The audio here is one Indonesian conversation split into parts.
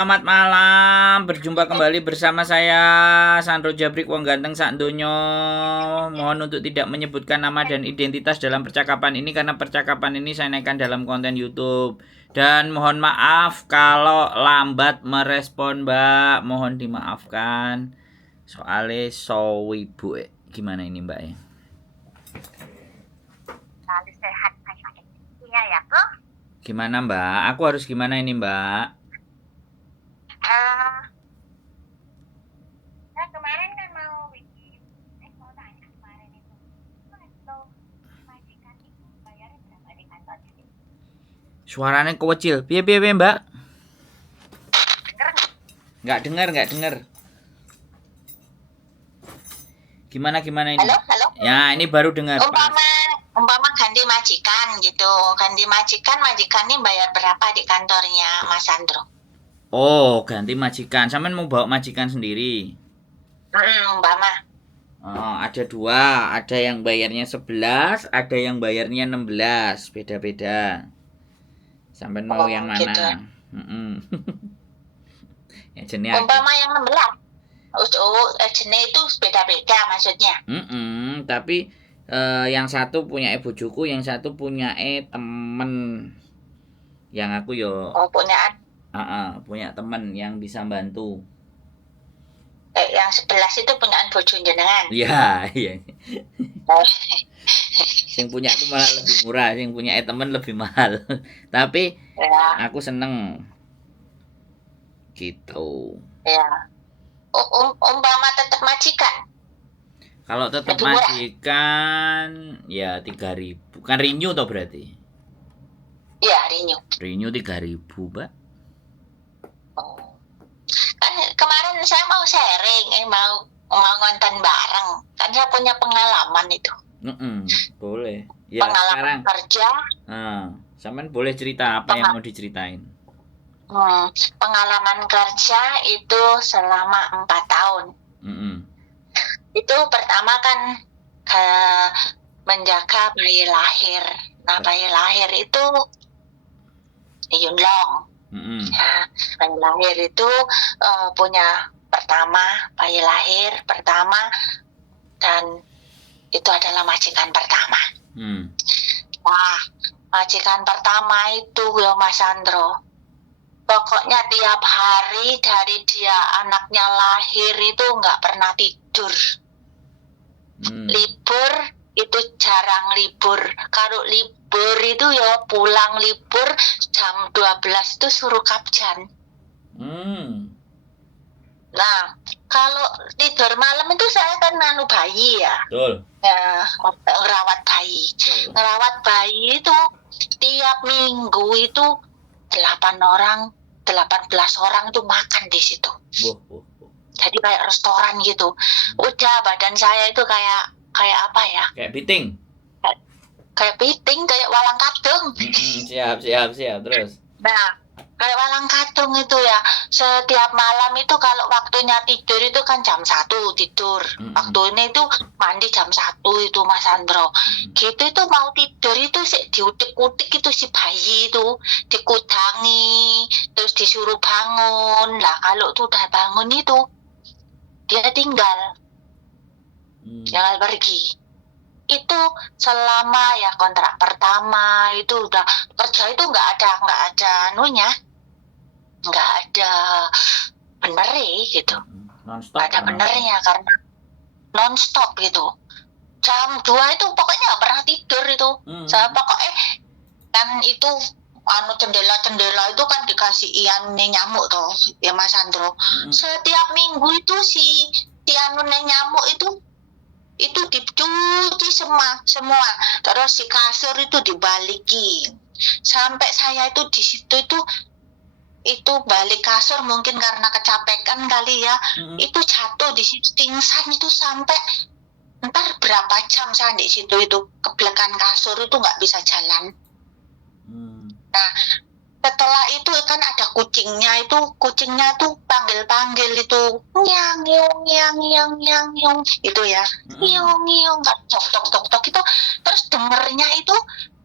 Selamat malam, berjumpa kembali bersama saya Sandro Jabrik Wong Ganteng Sak Donya. Mohon untuk tidak menyebutkan nama dan identitas dalam percakapan ini karena percakapan ini saya naikkan dalam konten YouTube. Dan mohon maaf kalau lambat merespon, Mbak. Mohon dimaafkan. Soalnya wibu. Gimana ini, Mbak ya? Selalu sehat kayak iya ya bro. Gimana, Mbak? Aku harus gimana ini, Mbak? Saya kemarin kan mau bikin, mau tanya kemarin itu, kalau majikan itu bayarnya berapa di kantor sini? Suaranya kecil. Piye, Mbak? Dengar Nggak dengar. Gimana ini? Halo. Ya, ini baru dengar. Umpama ganti majikan gitu, majikan ini bayar berapa di kantornya Mas Sandro? Oh, ganti majikan. Sampean mau bawa majikan sendiri? Umpama. Oh, ada dua. Ada yang bayarnya 11, ada yang bayarnya 16. Beda-beda. Sampean mau yang mana? Gitu. Ya, jenis umpama yang 16. Jenis itu beda-beda maksudnya. Tapi yang satu punya bojoku, yang satu punya temen. Yang aku yo. Oh, punya temen yang bisa bantu. Yang 11 itu punyaan bojo jenengan. Iya. Sing punya aku malah lebih murah, sing punya temen lebih mahal. Tapi ya, aku seneng gitu. Ya. Umpama tetap majikan. Kalau tetap majikan ya 3.000. Kan renew toh berarti? Iya, renew. Renew 3.000, Mbak. Oh. Kan kemarin saya mau sharing, mau ngonten bareng. Kan saya punya pengalaman itu. Boleh. Ya, pengalaman sekarang kerja. Sampean boleh cerita apa yang mau diceritain? Pengalaman kerja itu selama 4 tahun. Itu pertama kan menjaga bayi lahir. Nah, bayi lahir itu Yunlong. Nah, bayi lahir itu punya bayi lahir pertama, dan itu adalah majikan pertama. Wah, majikan pertama itu ya Mas Sandro, pokoknya tiap hari dari dia anaknya lahir itu nggak pernah tidur. Libur itu jarang libur. Kalau libur itu ya pulang libur jam 12 itu suruh kapjan. Nah, kalau tidur malam itu saya kan bayi ya. Betul. Ngerawat bayi. Ngerawat bayi itu tiap minggu itu 18 orang itu makan di situ. Jadi kayak restoran gitu. Udah badan saya itu kayak apa ya? Kayak piting. Kayak walang kadung. Siap terus. Nah, kayak walang kadung itu ya. Setiap malam itu kalau waktunya tidur itu kan jam 1 tidur. Waktu ini itu mandi jam 1 itu Mas Sandro. Gitu itu mau tidur itu diutik-utik itu si bayi itu, dikudangi, terus disuruh bangun. Lah kalau tuh udah bangun itu dia tinggal pergi. Itu selama ya kontrak pertama itu udah kerja itu nggak ada bener gitu. Nggak ada benernya karena nonstop gitu. Jam 2 itu pokoknya nggak pernah tidur itu. Saya pokoknya kan itu jendela itu kan dikasih nyamuk toh ya Mas Sandro. Setiap minggu itu si nyamuk itu dicuci semua. Terus si kasur itu dibalikin. Sampai saya itu di situ itu balik kasur mungkin karena kecapekan kali ya. Itu jatuh di situ pingsan itu sampai entar berapa jam saya di situ itu kebelekan kasur itu nggak bisa jalan. Nah, setelah itu kan ada kucingnya tuh panggil itu nyang itu ya, nyong tok itu. Terus dengernya itu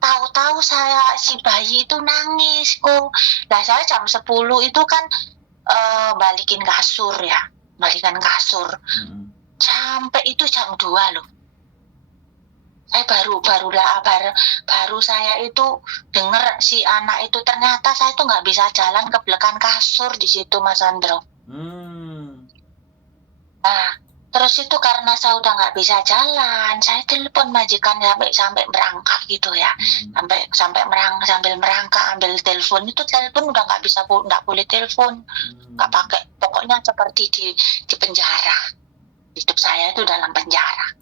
tahu-tahu si bayi itu nangis kok. Nah, saya jam 10 itu kan balikin kasur ya, balikan kasur. Sampai itu jam 2 loh. Saya baru saya itu dengar si anak itu, ternyata saya tuh nggak bisa jalan ke belakang kasur di situ, Mas Andro. Nah, terus itu karena saya udah nggak bisa jalan, saya telepon majikan sampai merangkak gitu ya, sambil merangkak ambil telepon, itu telepon udah nggak boleh telepon, nggak pakai, pokoknya seperti di penjara. Hidup saya itu dalam penjara.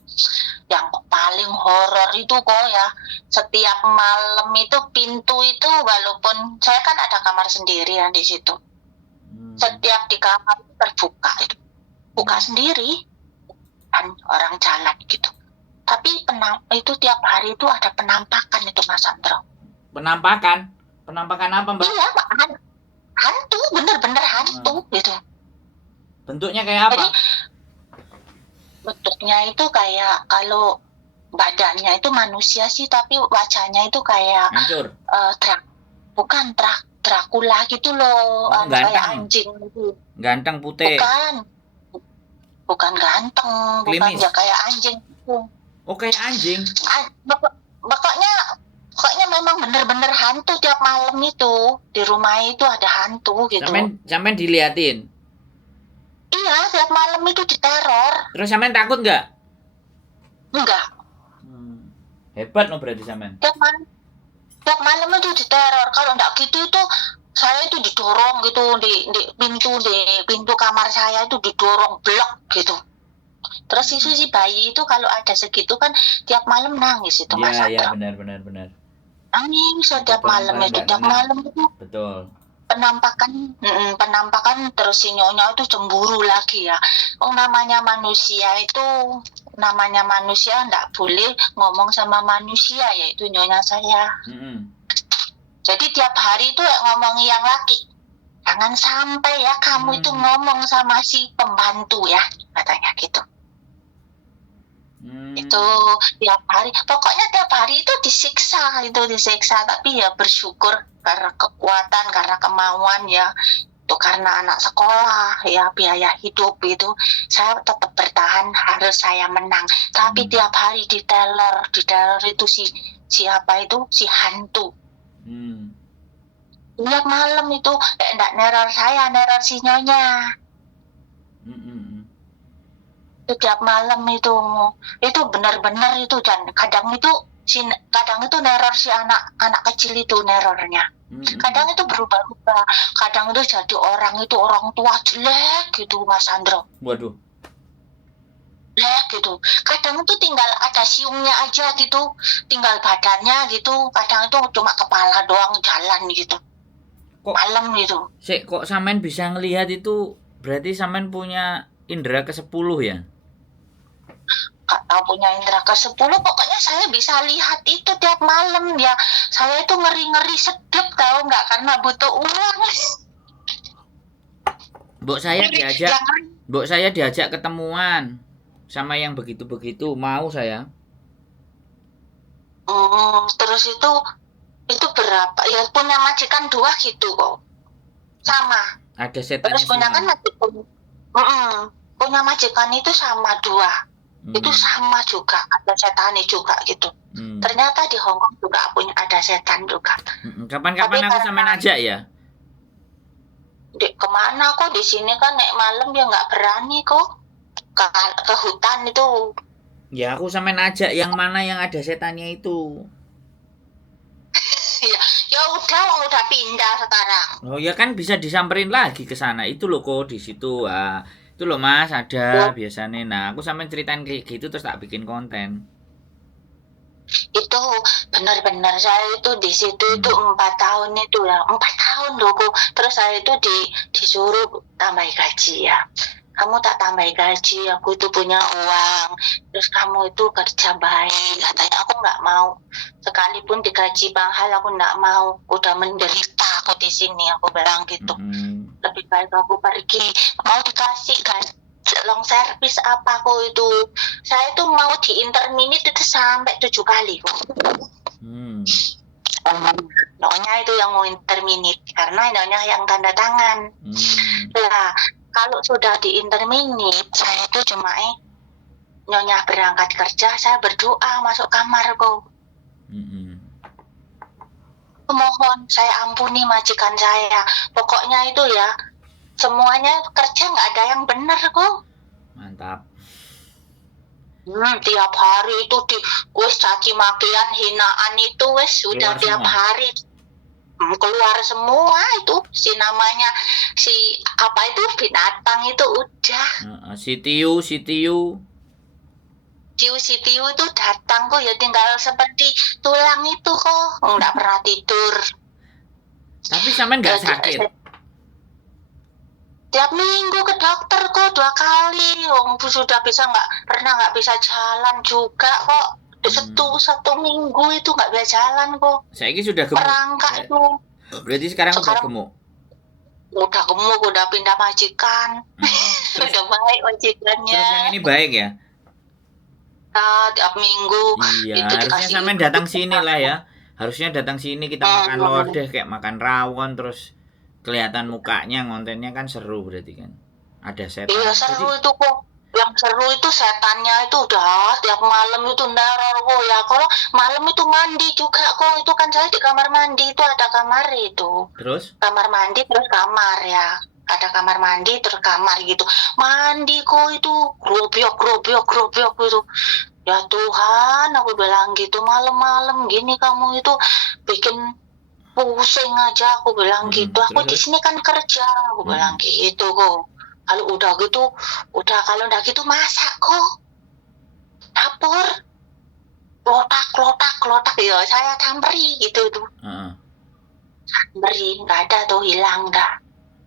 Yang paling horor itu kok ya, setiap malam itu pintu itu, walaupun saya kan ada kamar sendiri ya di situ, setiap di kamar itu terbuka, itu buka sendiri, kan orang jalan gitu. Tapi itu tiap hari itu ada penampakan itu, Mas Andro. Penampakan apa, Mbak? Iya, hantu, bener-bener hantu gitu. Bentuknya kayak apa? Jadi, bentuknya itu kayak, kalau badannya itu manusia sih, tapi wajahnya itu kayak Dracula gitu loh, kayak anjing gitu. Ganteng, putih. Bukan ganteng, bukan ya, kayak anjing gitu. Oh, kayak anjing. Pokoknya memang bener-bener hantu tiap malam itu. Di rumah itu ada hantu gitu. Sampean diliatin? Iya, tiap malam itu diteror. Terus sampean takut nggak? Enggak. Hebat loh berarti sampean. Tiap malam itu diteror. Kalau enggak gitu itu saya itu didorong gitu di pintu kamar saya itu didorong blok gitu. Terus itu si bayi itu kalau ada segitu kan tiap malam nangis itu, Mas Andro. Iya, benar. Nangis setiap malam itu, tiap malam itu. Betul. Penampakan terus si nyonya itu cemburu lagi ya. Namanya manusia enggak boleh ngomong sama manusia, yaitu nyonya saya. Jadi tiap hari itu ngomongi yang laki, jangan sampai ya kamu itu ngomong sama si pembantu ya, katanya gitu. Itu tiap hari, pokoknya tiap hari itu disiksa, tapi ya bersyukur karena kekuatan, karena kemauan ya, itu karena anak sekolah ya, biaya hidup itu, saya tetap bertahan, harus saya menang. Tapi tiap hari diteror itu si hantu. Tiap malam itu enggak neror saya, neror si nyonya. Tiap malam itu benar-benar itu, dan kadang itu neror si anak kecil itu nerornya. Kadang itu berubah-ubah, kadang itu jadi orang tua jelek gitu, Mas Andro. Waduh. Jelek gitu. Kadang itu tinggal ada siungnya aja gitu, tinggal badannya gitu. Kadang itu cuma kepala doang jalan gitu. Malam gitu. Kok sampean bisa ngelihat itu, berarti sampean punya indera ke-10 ya? Atau punya indera ke-10, pokoknya saya bisa lihat itu tiap malam ya. Saya itu ngeri-ngeri sedep, tahu nggak, karena butuh uang. Mbok saya diajak ketemuan sama yang begitu-begitu, mau saya. Terus itu berapa ya, punya majikan 2 gitu kok, sama. Ada setan. Terus punya majikan itu sama 2. Itu sama juga, ada setan juga gitu. Ternyata di Hongkong juga ada setan juga. Kapan-kapan aku sampean ajak ya? Kemana kok, di sini kan naik malam ya nggak berani kok ke hutan itu. Ya aku sampean ajak yang mana yang ada setannya itu. Ya udah pindah sekarang. Oh ya kan, bisa disamperin lagi ke sana itu loh, kok di situ. Itu loh Mas, ada biasanya. Nah, aku sampean ceritain kayak gitu terus tak bikin konten. Itu benar-benar saya itu di situ itu 4 tahun itu ya, 4 tahun loh kok. Terus saya itu disuruh tambah gaji ya. Kamu tak tambah gaji, aku itu punya uang. Terus kamu itu kerja baik, katanya. Aku nggak mau. Sekalipun digaji mahal, aku nggak mau. Udah menderita aku di sini, aku bilang gitu. Lebih baik aku pergi. Mau dikasih gaji long service apa kok itu. Saya itu mau di interminute itu sampai 7 kali kok. Nyonya itu yang mau interminate karena nyonya yang tanda tangan. Nah, kalau sudah di interminate, saya itu cuma nyonya berangkat kerja, saya berdoa masuk kamar kok. Mohon saya ampuni majikan saya. Pokoknya itu ya, semuanya kerja nggak ada yang benar kok. Mantap. Tiap hari itu wes caci makian, hinaan itu wes sudah tiap hari keluar semua itu si apa itu binatang itu udah. Si Tiu itu datang kok ya tinggal seperti tulang itu kok, nggak pernah tidur. Tapi sampean nggak sakit? Tiap minggu ke dokter kok 2 kali. Sudah nggak bisa jalan juga kok. Satu minggu itu nggak bisa jalan kok. Saya ini sudah gemuk. Perangkak itu. Berarti sekarang udah gemuk. Udah gemuk, udah pindah majikan. Udah baik majikannya. Terus yang ini baik ya? Tiap minggu. Iya, harusnya sampean datang sini lah ya. Harusnya datang sini kita makan lodeh kayak makan rawon terus kelihatan mukanya, ngontennya kan seru berarti kan. Ada setan. Iya seru itu kok. Yang seru itu setannya itu udah tiap malam itu neror kok ya. Kalau malam itu mandi juga kok. Itu kan saya di kamar mandi itu ada kamar itu. Terus? Kamar mandi terus kamar ya. Ada kamar mandi terus kamar gitu. Mandi kok itu grobyok gitu. Ya Tuhan, aku bilang gitu malam-malam gini kamu itu bikin pusing aja, aku bilang gitu. Aku di sini kan kerja, aku bilang gitu kok. Kalau udah gitu masak kok. Dapur klotak ya saya camperi gitu tuh. Camperi nggak ada tuh, hilang dah.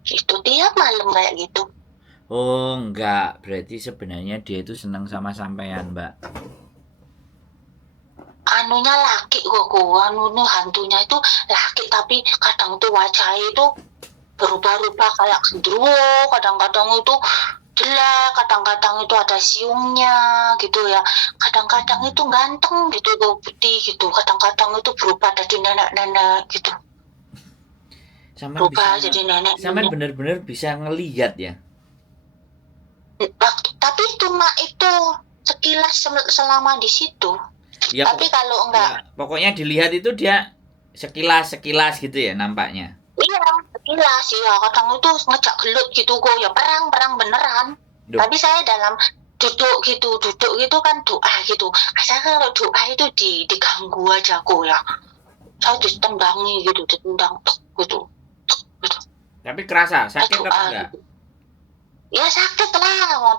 Itu tiap malam kayak gitu. Oh enggak, berarti sebenarnya dia itu senang sama sampean, Mbak. Anunya laki kok, hantunya itu laki, tapi kadang tuh wajah itu berubah-ubah kayak gendruwo, kadang-kadang itu jelek, kadang-kadang itu ada siungnya gitu ya, kadang-kadang itu ganteng gitu, putih gitu, kadang-kadang itu berubah jadi nenek-nenek gitu. Berubah jadi nenek-nenek. Sampean bener-bener bisa ngelihat ya? Tapi cuma itu sekilas selama di situ. Ya, tapi kalau enggak ya, pokoknya dilihat itu dia sekilas gitu ya nampaknya. Iya, sekilas ya, kadang itu ngejak gelut gitu kok ya, perang beneran. Duh. Tapi saya dalam duduk gitu kan doa gitu. Saya kalau doa itu diganggu aja kok ya. Saya ditendangi gitu, ditendang gitu. Tapi kerasa sakit apa enggak? Gitu. Ya sakit lah, wong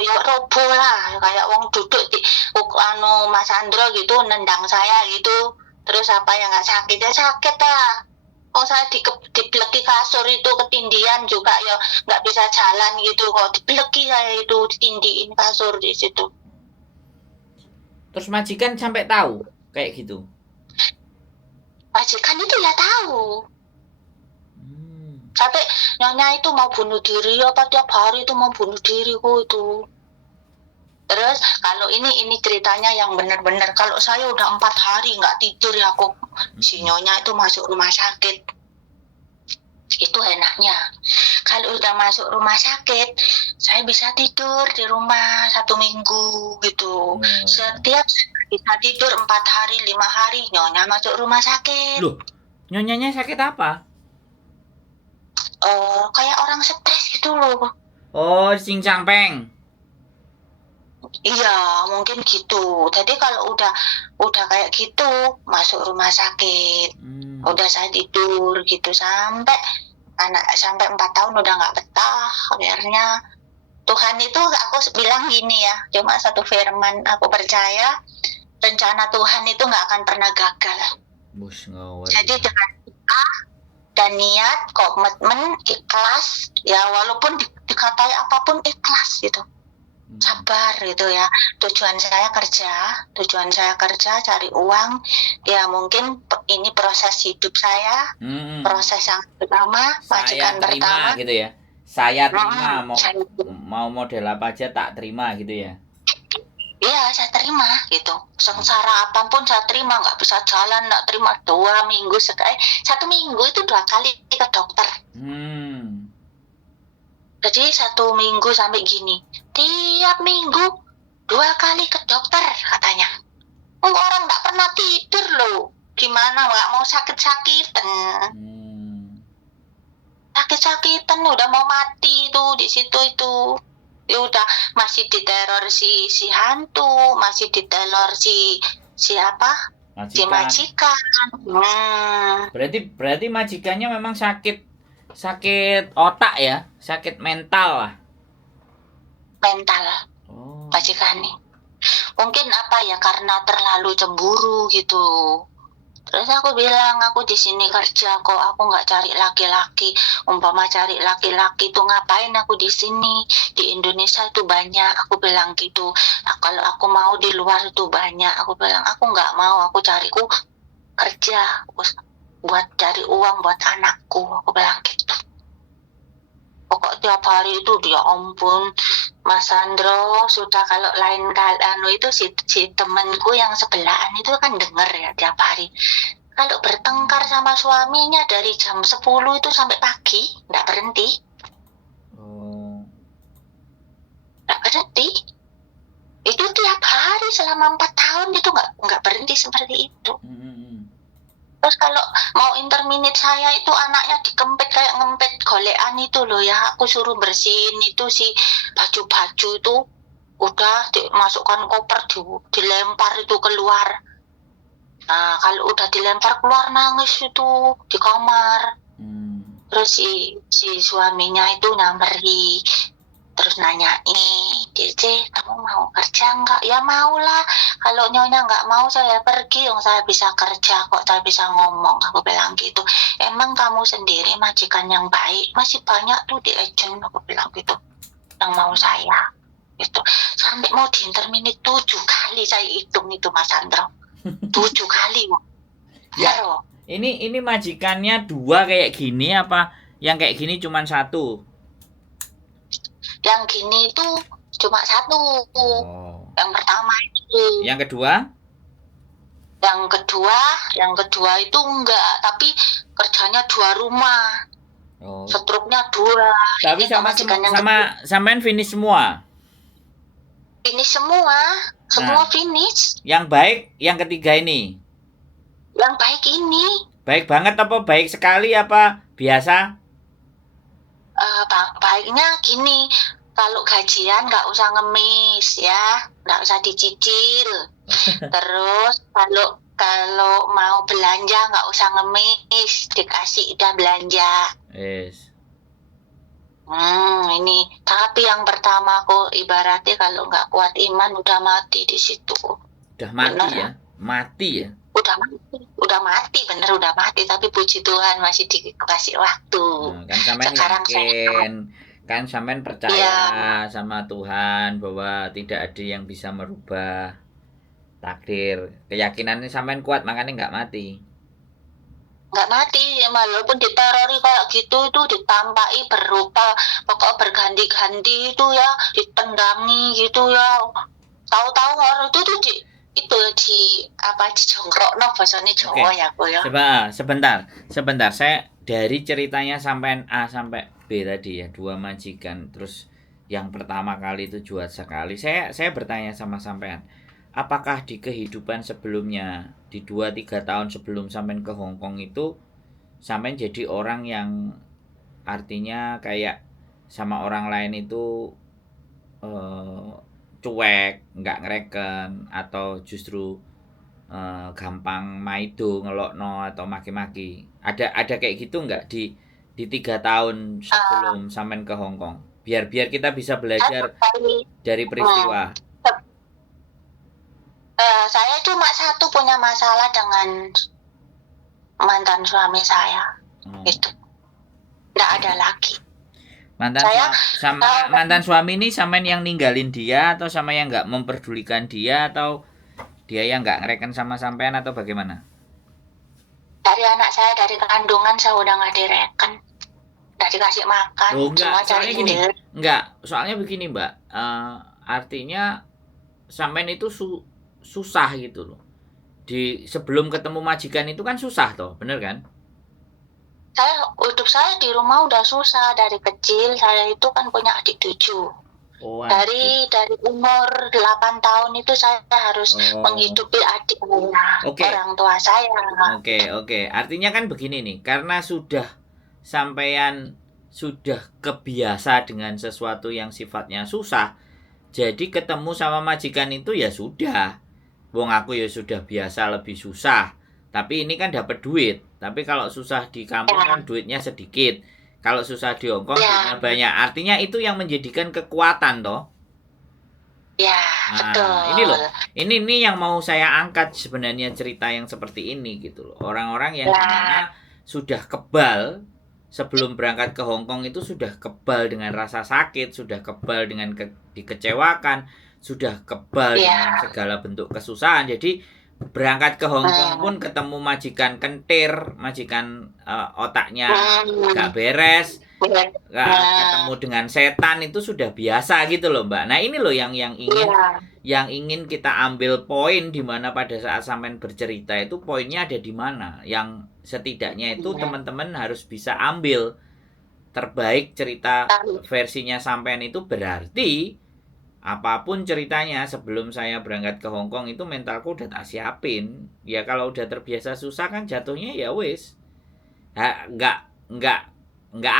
ya roboh lah, kayak wong duduk di Mas Andro gitu nendang saya gitu. Terus apa yang nggak sakit ya sakit lah. Saya dibeleki kasur itu ketindian juga ya, nggak bisa jalan gitu kok, dibeleki saya itu, ditindiin kasur di situ. Terus majikan sampai tahu kayak gitu? Majikan itu ya tahu. Sampai nyonya itu mau bunuh diri apa tiap hari itu mau bunuh diri kok itu. Terus kalau ini ceritanya yang benar-benar, kalau saya udah 4 hari nggak tidur ya kok, si nyonya itu masuk rumah sakit. Itu enaknya. Kalau udah masuk rumah sakit, saya bisa tidur di rumah 1 minggu gitu. Setiap bisa tidur 4 hari, 5 hari, nyonya masuk rumah sakit. Loh, nyonyanya sakit apa? Kayak orang stres gitu loh. Oh, cincang peng. Iya, mungkin gitu. Jadi kalau udah kayak gitu masuk rumah sakit, udah saya tidur gitu sampai 4 tahun udah nggak betah. Akhirnya Tuhan itu aku bilang gini ya, cuma satu firman, aku percaya rencana Tuhan itu nggak akan pernah gagal. Jadi dengan kita dan niat, komitmen, ikhlas, ya walaupun dikatai apapun ikhlas gitu. Sabar gitu ya. Tujuan saya kerja cari uang ya, mungkin ini proses hidup saya, proses yang pertama, majikan pertama gitu ya, saya terima mau model apa aja tak terima gitu ya. Iya, saya terima gitu. Sengsara apapun saya terima, nggak bisa jalan, nggak terima 2 minggu sekali. 1 minggu itu 2 kali ke dokter. Jadi 1 minggu sampai gini, tiap minggu 2 kali ke dokter katanya. Orang nggak pernah tidur loh. Gimana nggak mau sakit-sakitan? Sakit-sakitan udah mau mati tuh di situ itu. Ya udah masih diteror si hantu, masih diteror si apa? Si majikan. Berarti majikannya memang sakit otak ya, sakit mental lah. Mental. Majikannya. Mungkin apa ya, karena terlalu cemburu gitu. Terus aku bilang, aku di sini kerja kok, aku nggak cari laki-laki. Umpama cari laki-laki tuh ngapain aku di sini? Di Indonesia itu banyak, aku bilang gitu. Nah, kalau aku mau di luar itu banyak, aku bilang aku nggak mau, aku cariku kerja buat cari uang buat anakku, aku bilang gitu. Pokok tiap hari itu dia ampun, Mas Sandro, sudah kalau lain kali itu si temanku yang sebelahan itu kan denger ya tiap hari. Kalau bertengkar sama suaminya dari jam 10 itu sampai pagi, nggak berhenti. Nggak berhenti. Itu tiap hari selama 4 tahun itu nggak berhenti seperti itu. Terus kalau mau interminate saya itu anaknya dikempit kayak ngempet golean itu loh ya. Aku suruh bersihin itu si baju-baju itu. Udah dimasukkan koper, dilempar itu keluar. Nah kalau udah dilempar keluar nangis itu di kamar. Terus si suaminya itu nyamperin. Terus nanya, kamu mau kerja nggak? Ya mau lah. Kalau nyonya nggak mau saya pergi, saya bisa kerja kok, saya bisa ngomong. Aku bilang gitu. Emang kamu sendiri majikan yang baik, masih banyak tuh di agent, aku bilang gitu. Yang mau saya. Gitu. Sampai mau diinterminate 7 kali saya hitung itu Mas Sandro. 7 kali. Ya, ini majikannya 2 kayak gini apa? Yang kayak gini cuma 1? Yang gini itu cuma 1. Yang pertama itu. Yang kedua? Yang kedua itu enggak, tapi kerjanya 2 rumah. Struknya 2. Tapi sampean finish semua? Finish semua. Semua finish. Yang baik yang ketiga ini? Yang baik ini. Baik banget apa baik sekali apa biasa? Baiknya gini, kalau gajian nggak usah ngemis ya, nggak usah dicicil. Terus kalau mau belanja nggak usah ngemis, dikasih udah belanja. Ini tapi yang pertama aku ibaratnya kalau nggak kuat iman udah mati di situ. Udah mati bener. Ya, mati ya. Udah mati bener, udah mati, tapi puji Tuhan masih dikasih waktu. Kan sampean yakin, kan sampean percaya sama Tuhan bahwa tidak ada yang bisa merubah takdir. Keyakinannya sampean kuat, makanya nggak mati. Nggak mati, walaupun diterori kayak gitu itu ditampai berupa pokok berganti-ganti itu ya, ditendangi gitu ya. Tahu-tahu orang itu tuh dijongkrok bahasanya Jawa ya aku ya. Sebentar. Saya dari ceritanya sampai A sampai B tadi ya, 2 majikan, terus yang pertama kali itu jual sekali. Saya bertanya sama sampean, apakah di kehidupan sebelumnya di 2-3 tahun sebelum sampean ke Hong Kong itu sampean jadi orang yang artinya kayak sama orang lain itu cuek, nggak ngereken, atau justru gampang maido, ngelokno atau maki-maki? Ada kayak gitu nggak di 3 tahun sebelum sampean ke Hong Kong? Biar kita bisa belajar dari peristiwa. Saya cuma satu punya masalah dengan mantan suami saya, itu nggak ada lagi. Mantan suami ini sampean yang ninggalin dia atau sama yang nggak memperdulikan dia, atau dia yang nggak ngereken sama sampean, atau bagaimana? Dari anak saya, dari kandungan saya udah nggak direken, udah dikasih makan, cuma cari sendiri. Soalnya begini Mbak, artinya sampean itu susah gitu loh. Sebelum ketemu majikan itu kan susah toh, bener kan? Hidup saya di rumah udah susah dari kecil. Saya itu kan punya adik 7. Dari umur 8 tahun itu saya harus menghidupi adik orang tua saya. Oke. Artinya kan begini nih, karena sampean sudah kebiasa dengan sesuatu yang sifatnya susah, jadi ketemu sama majikan itu ya sudah. Wong aku ya sudah biasa lebih susah. Tapi ini kan dapat duit. Tapi kalau susah di kampung kan duitnya sedikit. Kalau susah di Hongkong duitnya banyak. Artinya itu yang menjadikan kekuatan toh. Ya, betul. Ini loh. Ini yang mau saya angkat sebenarnya, cerita yang seperti ini gitu loh. Orang-orang yang dimana sudah kebal sebelum berangkat ke Hongkong itu sudah kebal dengan rasa sakit, sudah kebal dengan dikecewakan, sudah kebal dengan segala bentuk kesusahan. Jadi berangkat ke Hongkong pun ketemu majikan kentir, majikan otaknya gak beres, ketemu dengan setan, itu sudah biasa gitu loh Mbak. Nah ini loh yang ingin kita ambil poin, di mana pada saat sampean bercerita itu poinnya ada di mana, yang setidaknya itu teman-teman harus bisa ambil terbaik cerita versinya sampean itu. Berarti apapun ceritanya, sebelum saya berangkat ke Hongkong itu mentalku udah tak siapin. Ya kalau udah terbiasa susah kan jatuhnya ya wis. Nggak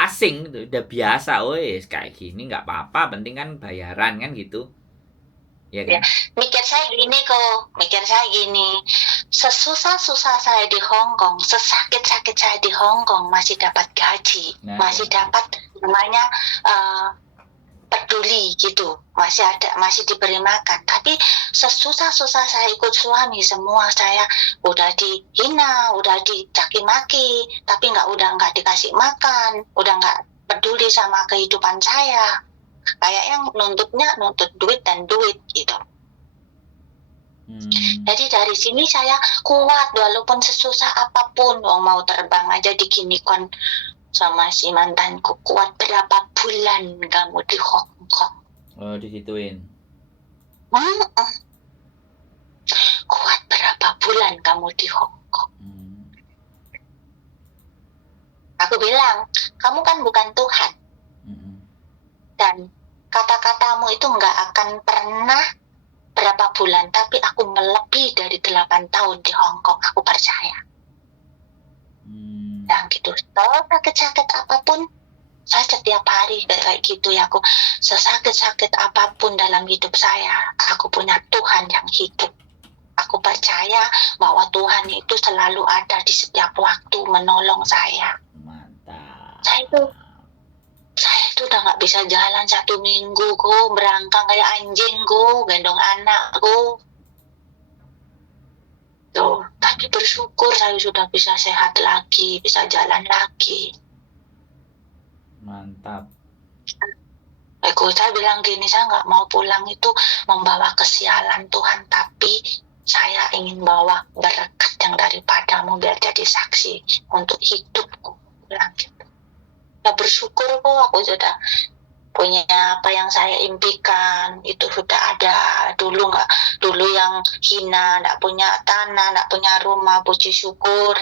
asing gitu, udah biasa wis kayak gini, nggak apa-apa, penting kan bayaran kan gitu. Ya kan? Mikir saya gini, sesusah-susah saya di Hongkong, sesakit-sakit saya di Hongkong masih dapat gaji, masih dapat namanya peduli gitu, masih diberi makan. Tapi sesusah-susah saya ikut suami, semua saya udah dihina, udah dicaci maki, tapi nggak dikasih makan, udah nggak peduli sama kehidupan saya. Kayak yang nuntut duit dan duit gitu. Jadi dari sini saya kuat, walaupun sesusah apapun. Mau terbang aja diginikan sama si mantanku, kuat berapa bulan kamu di Hongkong. Oh, digituin. Kuat berapa bulan kamu di Hongkong. Aku bilang, kamu kan bukan Tuhan. Dan kata-katamu itu nggak akan pernah berapa bulan, tapi aku melebihi dari 8 tahun di Hongkong, aku percaya. Dan gitu, kalau sakit-sakit apapun, saya setiap hari kayak gitu ya, aku sesakit-sakit apapun dalam hidup saya, aku punya Tuhan yang hidup. Aku percaya bahwa Tuhan itu selalu ada di setiap waktu menolong saya. Mantap. Saya itu udah nggak bisa jalan 1 minggu, berangkang kayak anjing, gendong anakku. Tuh, tapi bersyukur saya sudah bisa sehat lagi, bisa jalan lagi. Mantap. Saya bilang gini, saya nggak mau pulang itu membawa kesialan Tuhan, tapi saya ingin bawa berkat yang daripadamu biar jadi saksi untuk hidupku. Bilang gitu. Ya bersyukur aku sudah punya apa yang saya impikan, itu sudah ada. Dulu yang hina, nggak punya tanah, nggak punya rumah, puji syukur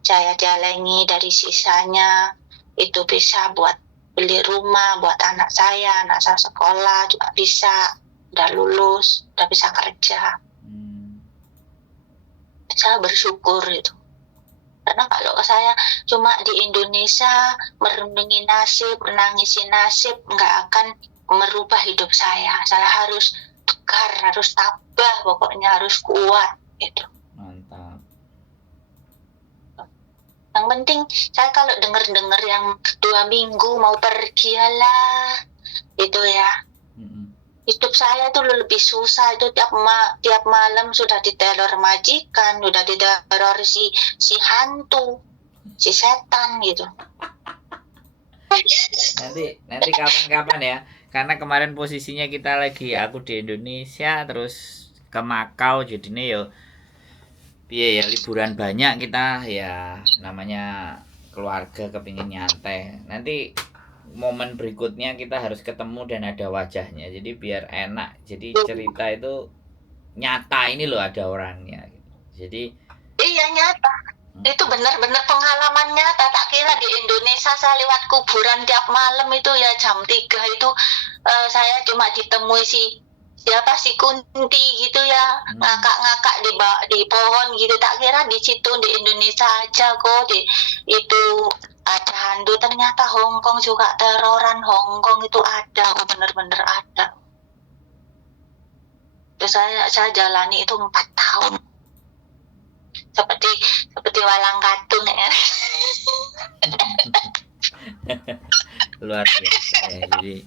saya jalani dari sisanya itu bisa buat beli rumah buat anak saya sekolah juga bisa, udah lulus, udah bisa kerja. Saya bersyukur itu. Karena kalau saya cuma di Indonesia merundungi nasib, menangisi nasib, nggak akan merubah hidup saya. Saya harus tegar, harus tabah, pokoknya harus kuat gitu. Mantap. Yang penting saya kalau dengar yang 2 minggu mau pergi lah, itu ya. Hidup saya itu lebih susah, itu tiap malam sudah diteror majikan, sudah diteror si hantu, si setan gitu. Nanti kapan-kapan ya, karena kemarin posisinya kita lagi, aku di Indonesia terus ke Makau, jadinya yo piye ya, liburan banyak kita ya, namanya keluarga kepingin nyantai. Nanti momen berikutnya kita harus ketemu dan ada wajahnya. Jadi biar enak. Jadi cerita itu nyata, ini loh ada orangnya. Jadi iya nyata. Itu benar-benar pengalaman nyata. Tak kira di Indonesia saya lewat kuburan tiap malam itu ya jam 3 itu saya cuma ditemui siapa si Kunti gitu ya, ngakak-ngakak di pohon gitu. Tak kira di situ di Indonesia aja kok itu ada hantu. Ternyata Hong Kong juga teroran. Hong Kong itu ada, benar-benar ada. Terus saya jalani itu 4 tahun. Seperti walang katung ya. Luar biasa ya. Jadi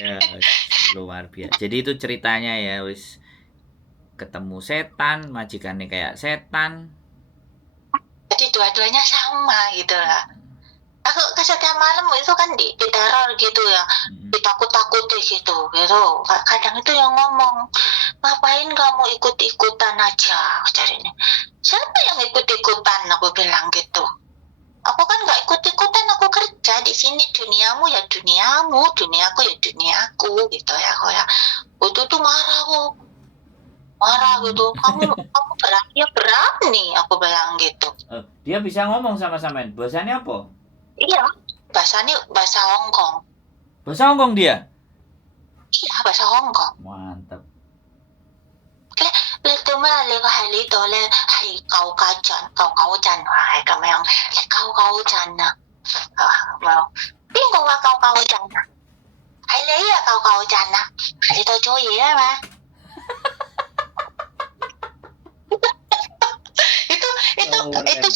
ya luar biasa. Jadi itu ceritanya ya, wis ketemu setan, majikannya kayak setan. Jadi dua-duanya sama gitu lah. Aku setiap malam itu kan diteror gitu ya, ditakut-takuti gitu. Kadang itu yang ngomong, ngapain kamu ikut-ikutan aja, carinya. Siapa yang ikut-ikutan? Aku bilang gitu. Aku kan nggak ikut-ikutan, aku kerja di sini. Duniamu ya duniamu, duniaku ya duniaku gitu ya. Aku ya, itu tuh marah gitu. Kamu berani ya berani, aku bilang gitu. Dia bisa ngomong sama samain. Bahasanya apa? Iya, bahasanya bahasa Hong Kong. Bahasa Hong Kong dia? Iya, bahasa Hong Kong. Mantap. Lê tôi mới lê có hai lý tôi lê hay câu câu chân hay cái mấy ông câu chân nè mà biết con qua câu chân nè hãy lấy ra câu chân nè thì tôi chơi gì đó mà itu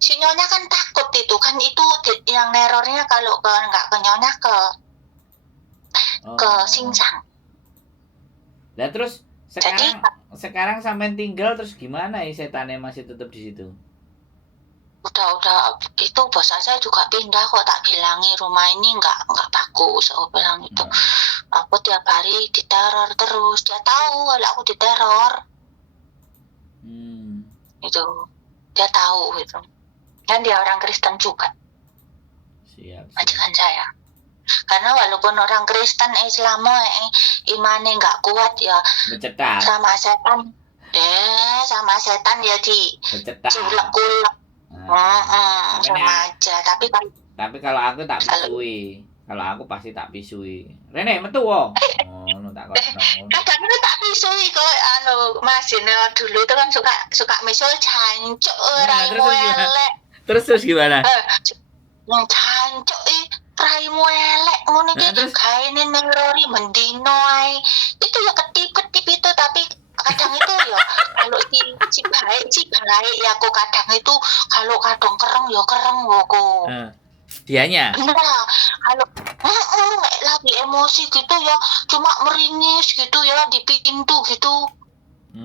si nyonya kan takut itu kan itu yang nerornya kalau nggak ke nyonya ke Singsang. Nah terus sekarang sampai tinggal terus gimana ya, setannya masih tetap di situ? Udah itu bos saya juga pindah kok, tak bilangi rumah ini nggak bagus. Aku bilang itu aku tiap hari diteror terus. Dia tahu kalau aku diteror. Itu dia tahu itu. Dan dia orang Kristen juga. Siap. Majikan saya. Karena walaupun orang Kristen Islam imannya nggak kuat ya, bercetak sama setan ya diculek-culek sama aja. Tapi kalau aku tak pisui, kalau aku pasti tak pisui. Rene metu wo. Tak kadang itu tak pisui kok Mas ini dulu itu kan suka misal cancuk raimu elek. Terus gimana? Cancuk raimu elek ngono iki gaene nerori mendino ae. Itu ya ketip-ketip itu, tapi kadang itu ya kalau si baik ya aku kadang itu kalau kadang kereng ya kereng woko. Dianya? Nah, kalau lagi emosi gitu ya cuma meringis gitu ya di pintu gitu.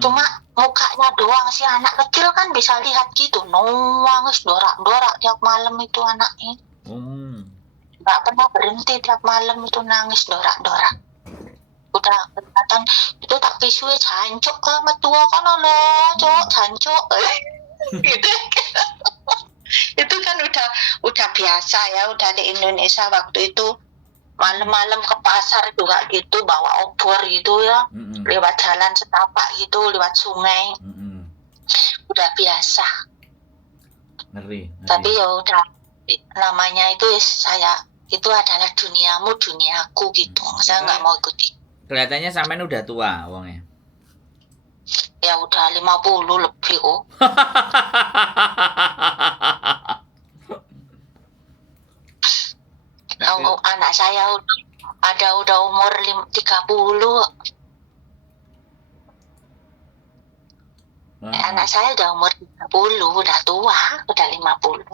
Cuma mukanya doang, si anak kecil kan bisa lihat gitu. Nangis dorak-dorak tiap malam itu anaknya. Nggak pernah berhenti tiap malam itu nangis dorak-dorak. Udah kelihatan itu tak pisui cancuk ke metua kan lo cok cancuk gitu. Itu kan udah biasa ya, udah di Indonesia waktu itu malam-malam ke pasar juga gitu bawa obor gitu ya, lewat jalan setapak gitu, lewat sungai. Udah biasa. Ngeri. Tapi ya udah namanya itu saya itu adalah duniamu duniaku gitu. Saya nggak mau ikuti. Kelihatannya sampean udah tua wongnya. Ya udah 50 lebih kok. Anak saya udah umur 30. Anak saya udah umur 30, udah tua, udah 50.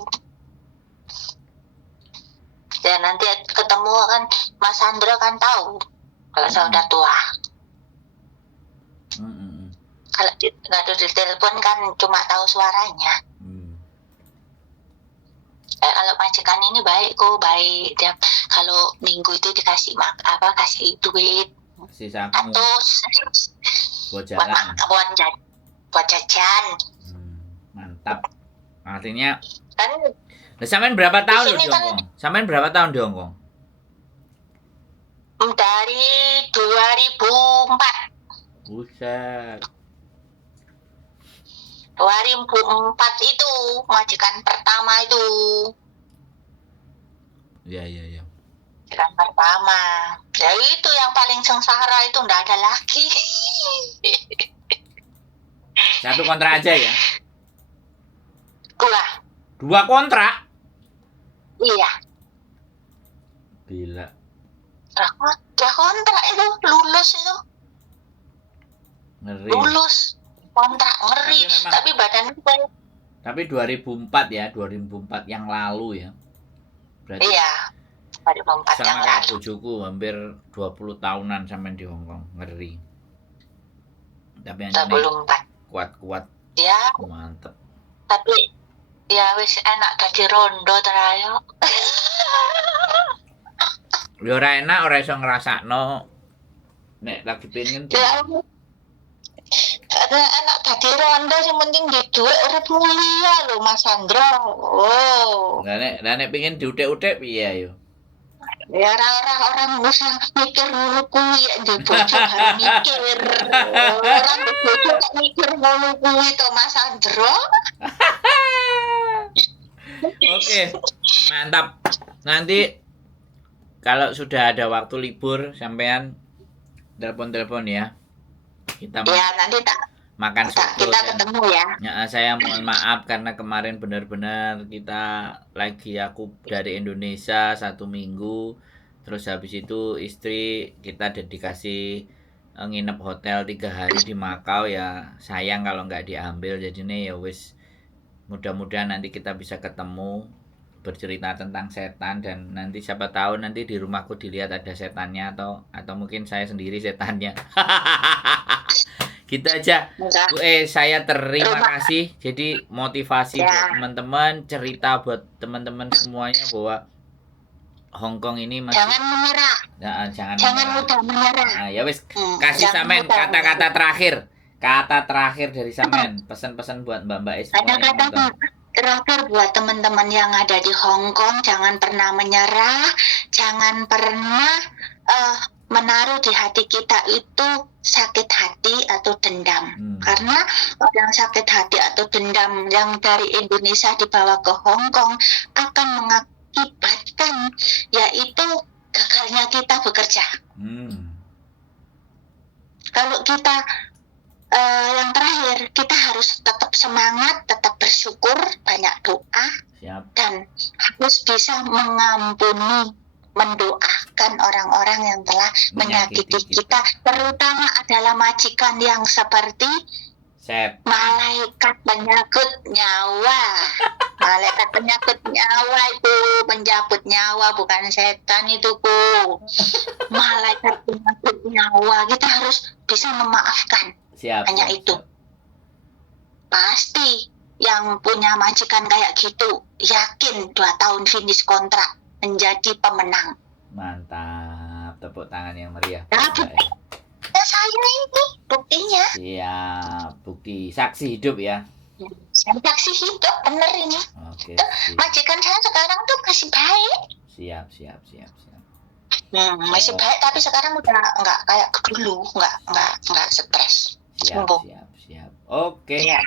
Dan nanti ketemu kan Mas Sandro kan tahu kalau saya udah tua. Kalau nggak di telepon kan cuma tahu suaranya. Kalau majikan ini baik kok, baik. Dia kalau minggu itu dikasih kasih duit. Atau buat jajan. Mantap. Artinya kan Nah, sampean berapa tahun sini di kan- Hongkong? Sampean berapa tahun di Hongkong? Dari 2004. Buset. 2004 itu majikan pertama itu. Iya, iya, iya. Majikan pertama. Ya itu yang paling sengsara itu nggak ada lagi. Satu kontrak aja ya. Dua. 2 kontrak. Iya. Gila. Dua kontrak itu lulus itu. Ngeri. Lulus kontrak ngeri. Tapi memang- Tapi badan saya. Tapi 2004 ya, 2004 yang lalu ya. Berarti Iya. 2004 yang sama kayak lalu. bojoku hampir 20 tahunan sampean di Hongkong. Ngeri. Tapi yang ini 2004. kuat-kuat, Ya, mantep. tapi ya wis enak dadi rondo terayo. Ya ora enak, ora iso ngrasakno. Nek lagi pengen Ya, ada enak dadi rondo sing penting di duit urip mulia lho Mas Sandro. Oh. Lah nek pengen diutek-utek piye yo? Ya orang usah mikir ngono kuwi ya ndek bojo baru mikir. Orang ndek bojo kok mikir ngono kuwi to Mas Sandro. Oke, mantap. Nanti kalau sudah ada waktu libur sampean telepon-telepon ya. Kita Ya nanti makan soto. kita ketemu ya. Ya, saya mohon maaf karena kemarin benar-benar kita aku dari Indonesia 1 minggu, terus habis itu istri kita dedikasi nginep hotel 3 hari di Makau ya, sayang kalau nggak diambil, jadinya ya wis, mudah-mudahan nanti kita bisa ketemu bercerita tentang setan, dan nanti siapa tahu nanti di rumahku dilihat ada setannya atau mungkin saya sendiri setannya. Gitu aja. Saya terima kasih. Jadi motivasi Ya. buat teman-teman, cerita buat teman-teman semuanya bahwa Hongkong ini masih Jangan menyerah. Nah, jangan menyerah. Mudah menyerah. Nah, ya wis, kasih jangan Samen mudah kata-kata terakhir. Kata terakhir dari Samen, pesan-pesan buat Mbak-mbak semua yang Kata-kata nonton. terakhir buat teman-teman yang ada di Hong Kong, jangan pernah menyerah, jangan pernah menaruh di hati kita itu sakit hati atau dendam. Karena yang sakit hati atau dendam yang dari Indonesia dibawa ke Hong Kong akan mengakibatkan yaitu gagalnya kita bekerja. Kalau kita yang terakhir, kita harus tetap semangat, tetap bersyukur, banyak doa. Siap. Dan harus bisa mengampuni, mendoakan orang-orang yang telah menyakiti kita, terutama adalah majikan yang seperti malaikat penyakut nyawa. Malaikat penyakut nyawa itu penjabut nyawa, bukan setan itu ku. Malaikat penyakut nyawa, kita harus bisa memaafkan. Siap. Hanya itu. Pasti yang punya majikan kayak gitu yakin 2 tahun finish kontrak menjadi pemenang. Mantap, tepuk tangan yang meriah. Ya saya ini buktinya. Siap, bukti saksi hidup ya. Saksi hidup bener ini. Oke. Majikan saya sekarang tuh masih baik. Siap. Masih baik, tapi sekarang udah nggak kayak dulu, nggak stres. Siap. Oke. Ya.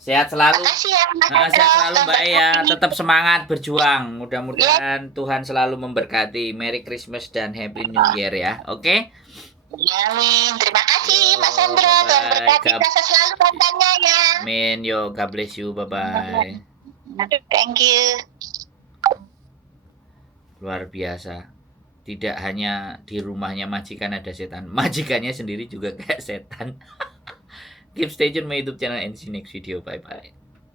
Sehat selalu. Makasih ya, Mas Sehat Sandro. selalu Mbak Ea, tetap semangat berjuang. Mudah-mudahan Tuhan selalu memberkati. Merry Christmas dan Happy New Year ya. Oke? Amin. Terima kasih Yo, Mas Sandro. bye-bye. Tuhan berkati kita selalu kontennya ya. Amin. Yo, God bless you. Bye-bye. Thank you. Luar biasa. Tidak hanya di rumahnya majikan ada setan, majikannya sendiri juga kayak setan. Keep stay tune my YouTube channel and see you next video. Bye-bye.